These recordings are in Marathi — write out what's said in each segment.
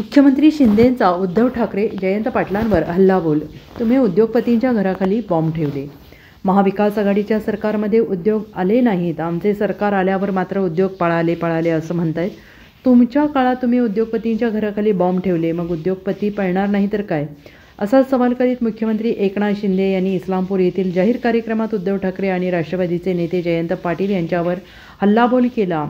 मुख्यमंत्री शिंदेंचा उद्धव ठाकरे जयंत पाटलांवर हल्लाबोल. तुम्ही उद्योगपतींच्या घराखाली बॉम्ब ठेवले. महाविकास आघाडीच्या सरकारमध्ये उद्योग आले नाहीत, आमचे सरकार आल्यावर मात्र उद्योग पळाले असं म्हणतायत. तुमच्या काळात तुम्ही उद्योगपतींच्या घराखाली बॉम्ब ठेवले, मग उद्योगपती पळणार नाही तर काय, असा सवाल करीत मुख्यमंत्री एकनाथ शिंदे यांनी इस्लामपूर येथील जाहीर कार्यक्रमात उद्धव ठाकरे आणि राष्ट्रवादीचे नेते जयंत पाटील यांच्यावर हल्लाबोल केला.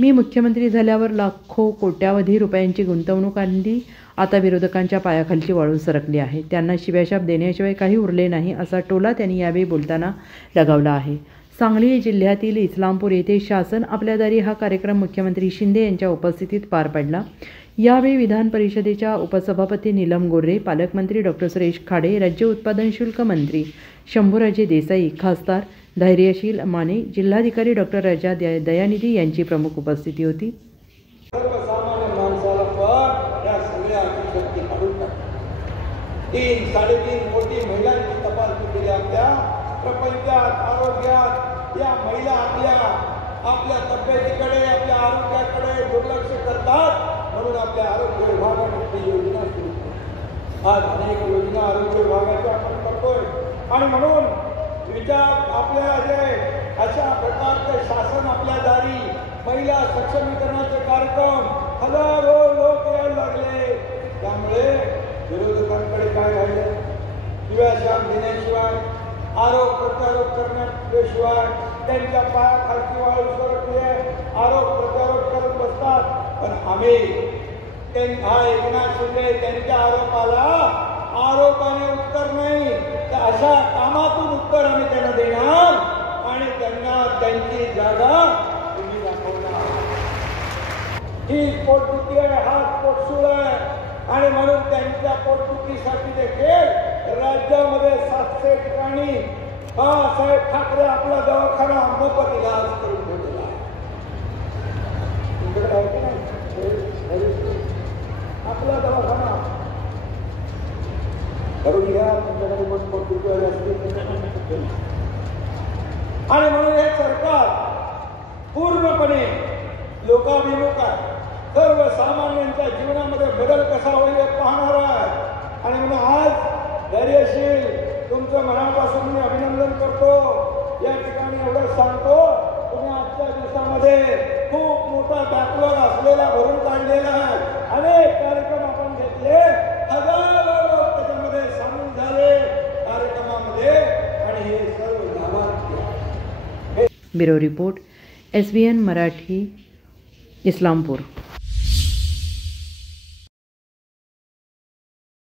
मी मुख्यमंत्री झाल्यावर लाखो कोट्यावधी रुपयांची गुंतवणूक आणली, आता विरोधकांच्या पायाखालची वाळू सरकली आहे, त्यांना शिव्याशाप देण्याशिवाय काही उरले नाही, असा टोला त्यांनी यावेळी बोलताना लगावला आहे. सांगली जिल्ह्यातील इस्लामपूर येथे शासन आपल्या दारी हा कार्यक्रम मुख्यमंत्री शिंदे यांच्या उपस्थितीत पार पडला. यावेळी विधान परिषदेच्या उपसभापती नीलम गोर्हे, पालकमंत्री डॉ. सुरेश खाडे, राज्य उत्पादन शुल्क मंत्री शंभूराजे देसाई, खासदार धैर्यशील माने, जिल्हाधिकारी डॉ. राजा दयानिधी यांची प्रमुख उपस्थिती होती. सर्वसामान्य माणसाला पण या सगळ्या अतिशक्ती काढून टाकतात. 3-3.5 कोटी महिलांची तपासणी केली. आपल्या प्रपंचात, आरोग्यात या महिला आपल्या तब्येतीकडे, आपल्या आरोग्याकडे दुर्लक्ष करतात. म्हणून आपल्या आरोग्य विभागाने ती योजना सुरू केली. आज अनेक योजना आरोग्य विभागाच्या आपण करतोय आणि म्हणून आपल्या अशा प्रकारचे शासन आपल्या दारी महिला सक्षमीकरणाचे कार्यक्रम हजारो लोक यायला लागले. त्यामुळे विरोधकांकडे काय राहिले, शिव्याशाप देण्याशिवाय, आरोप प्रत्यारोप करण्याशिवाय, त्यांच्या पायाखालची वाळू सरकली आहे, आरोप प्रत्यारोप करत बसतात. पण आम्ही एकनाथ शिंदे त्यांच्या आरोपाला आरोपाने उत्तर नाही, तर अशा कामातून उत्तर आम्ही त्यांना देणार आणि त्यांना त्यांची जागा तुम्ही दाखवणार. ही पोटदुखी आहे, हात पोटसूळ आहे आणि म्हणून त्यांच्या पोटदुखीसाठी देखील राज्यामध्ये 700 ठिकाणी बाळासाहेब ठाकरे आपला दवाखाना मोफत इलाज करून ठेवलेला आहे. तुमच्याकडे आहे की नाही आपला दवाखाना करून घ्या. तुमच्याकडे पण पोटदुखी असते आणि म्हणून हे सरकार पूर्णपणे लोकाभिमुख आहे. सर्वसामान्यांच्या जीवनामध्ये बदल कसा होईल हे पाहणार आहे. आणि म्हणून आज धैर्यशील तुमचं मनापासून मी अभिनंदन करतो. या ठिकाणी एवढं सांगतो, तुम्ही आजच्या दिवसामध्ये खूप मोठा बॅकलॉग असलेला भरून काढलेला आहे. अनेक कार्यक्रम आपण घेतले, हजारो लोक त्याच्यामध्ये सामील झाले कार्यक्रमामध्ये आणि हे सर्व लाभार्थी. Bureau report, SBN Marathi, Islampur.